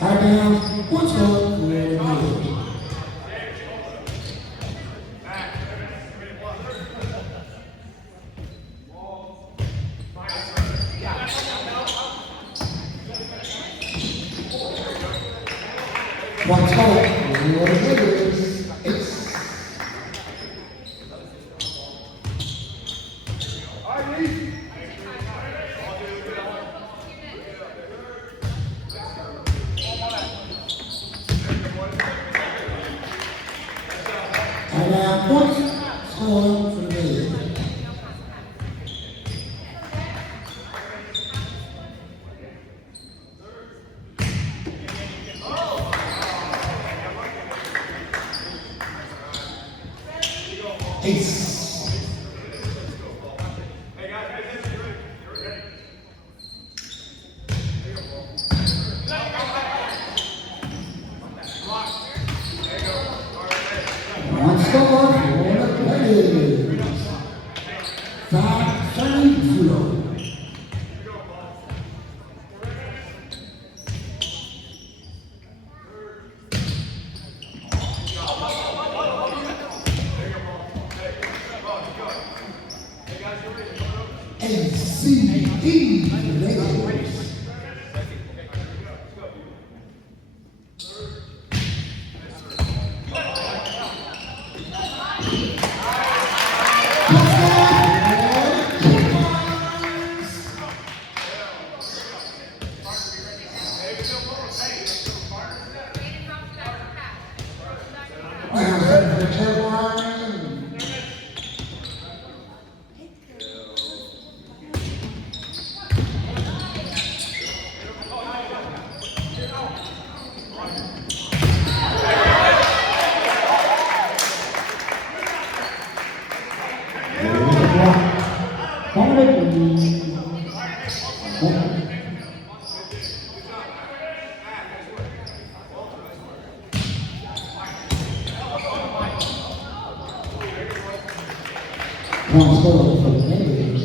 Adam, what's up for the What's up for the Adam, what's up for the Ace. One score for the Blades. 5-0. ACE Blades. Now, for Carolina. One score for the Blades.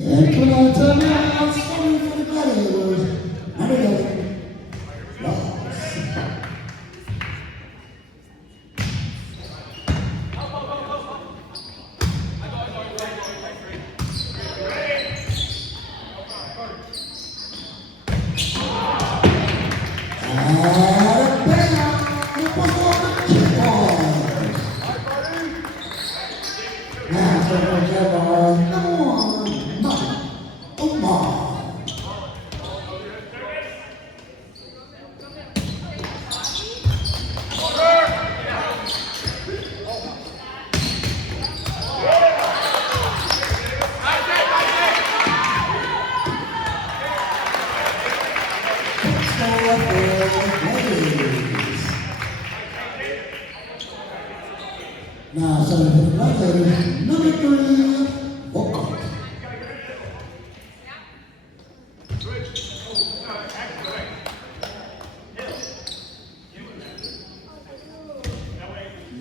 And come on, turn around, sorry for the Gladiators. 9-11. Loss. Now, for the Jaguars, number 1, Mike Omar. Score for the Blades. Now, serving for the Gladiators, number 3, Volkart.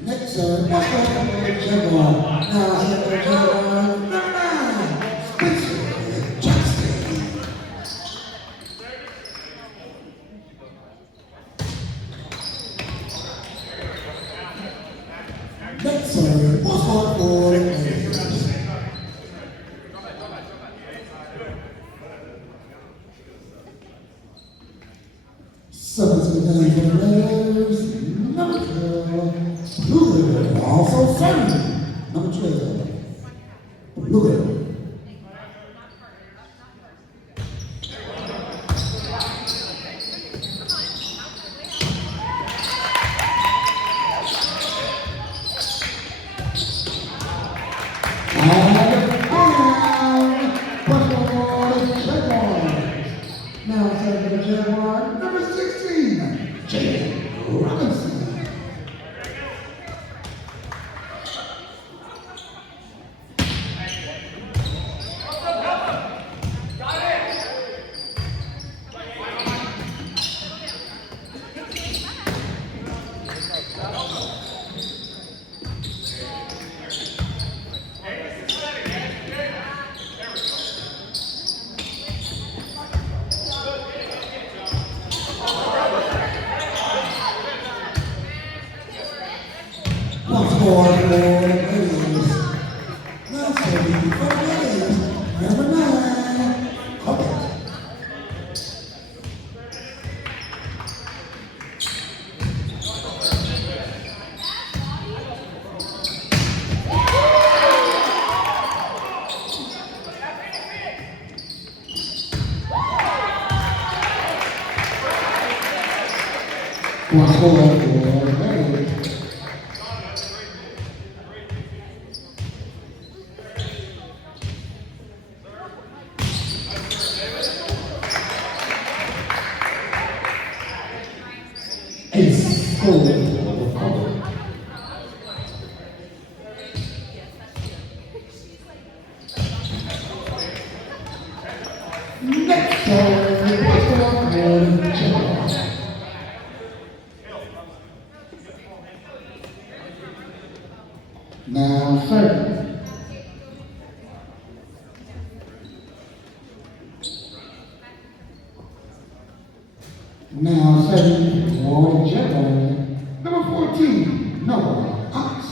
Next serve, what's going on for the Jaguar? Now, serving for the Jaguar, number 9, Spencer Jackson. Next serve, what's going on for the Blades? Service in for the Raiders, number 12, Blueberry, also serving, number 12, Blueberry. Now serving for the Jaguars, number 16, Jaden Robinson. Once more for the Raiders. Now serving for the Raiders, number 9, Corbett. Once more for the Raiders. Ace score for the Corbett. Next time, Buffalo Jaguars. Now serving. Now serving for the Jaguars, number 14, Noah Ox.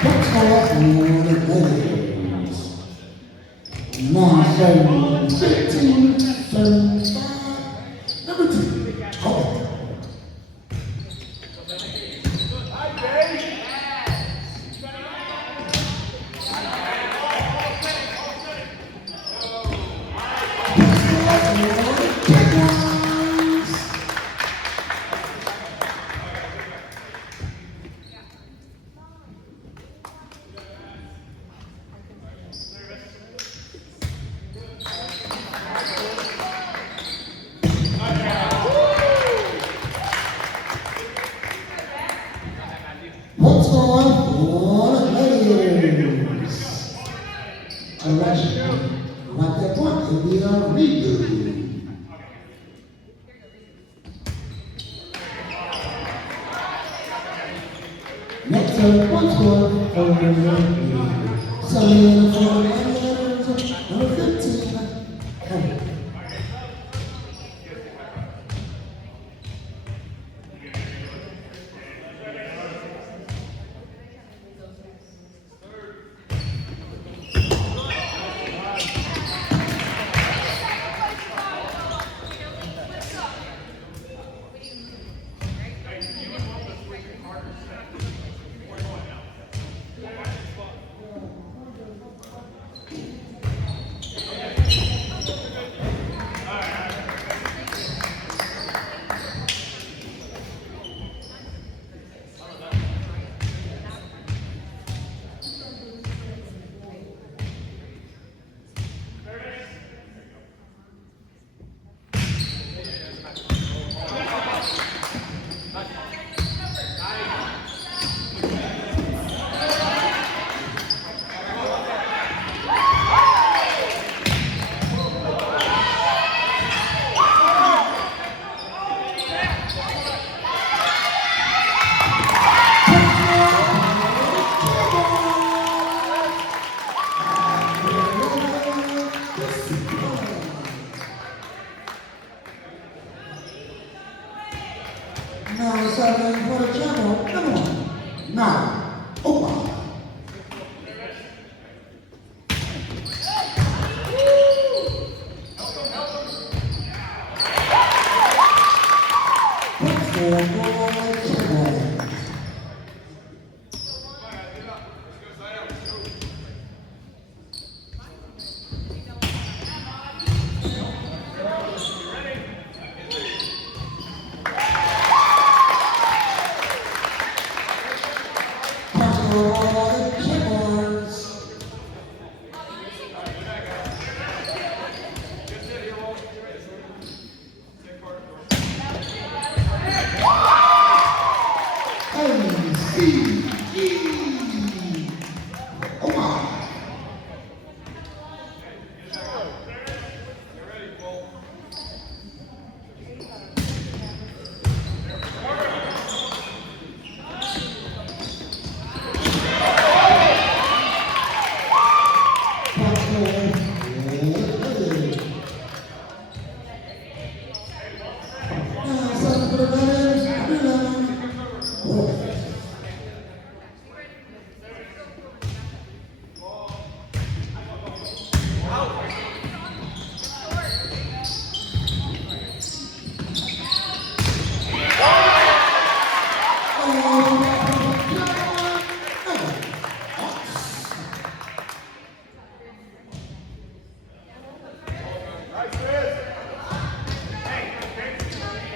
What's going for the Raiders? Now serving 15, 35, number 2, Corbett. What's going for the Raiders? Correction. Right that point, it'll be a redo. Next up, what's going for the Raiders? Selling for the Raiders, number 15, Corbett. Now, serving for the channel, number one. Now, Opa.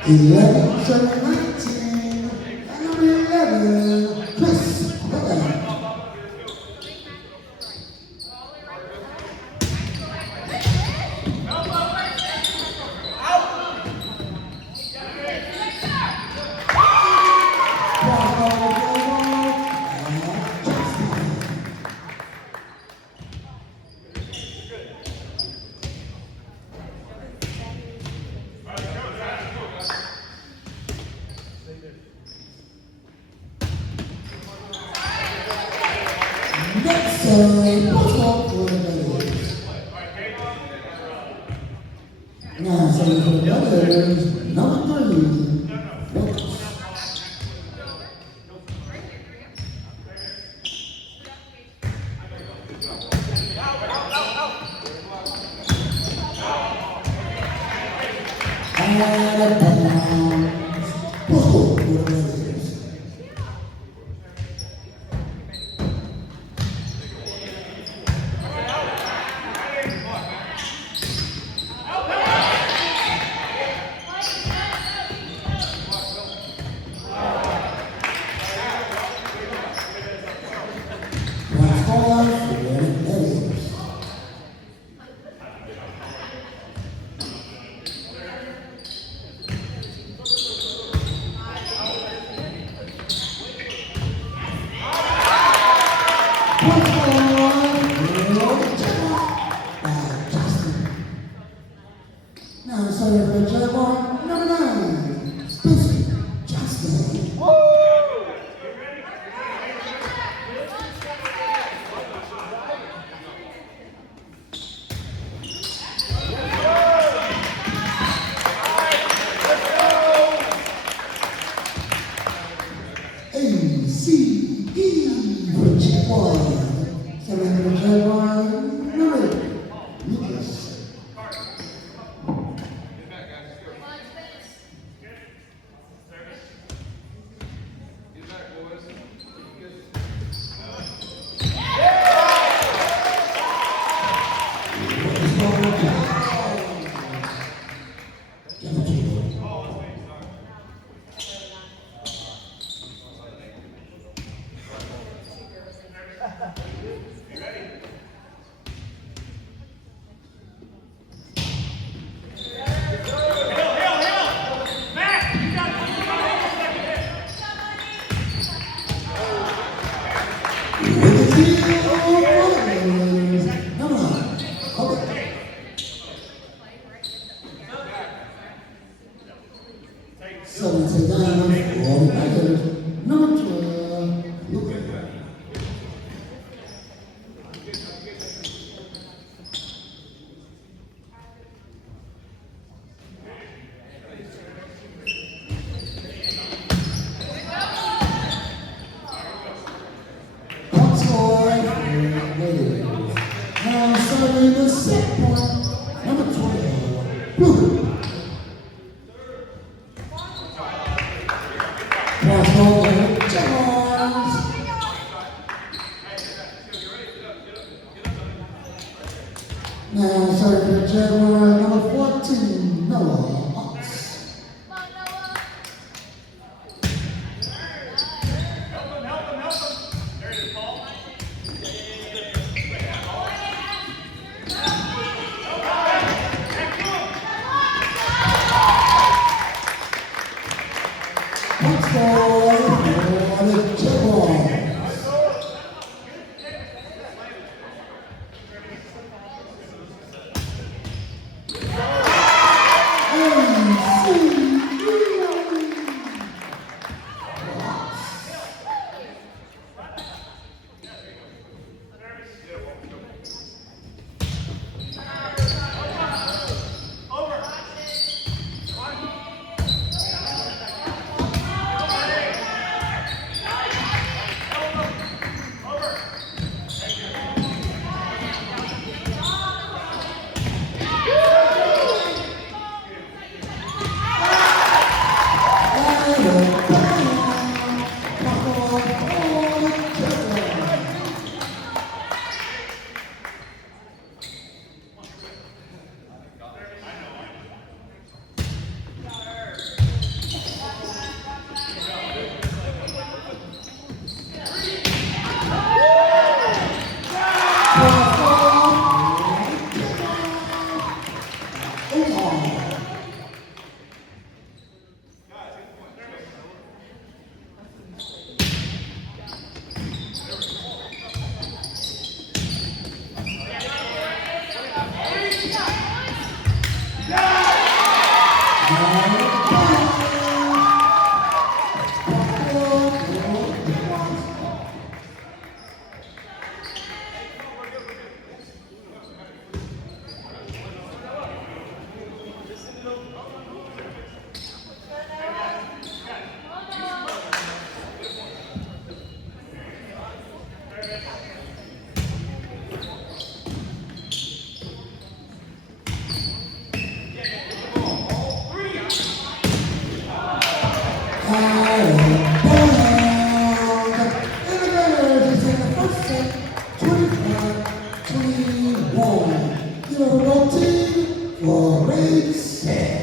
Eleven, 19, number 11, Chris Butler. Next, postball for the Brothers. Now, serving for the Brothers, number 3, Brooks. And postball for the Brothers. Now, sorry for Jaguar, number 9, Spencer Johnston. ACE for Jaguar. Serving for Jaguar, number 8, Lucas. So it's a diamond for number 12, Luca. Points for the Jaguars. Now serving for the Jaguars, number 14, Noah Ox. Points for the Jaguars. For race.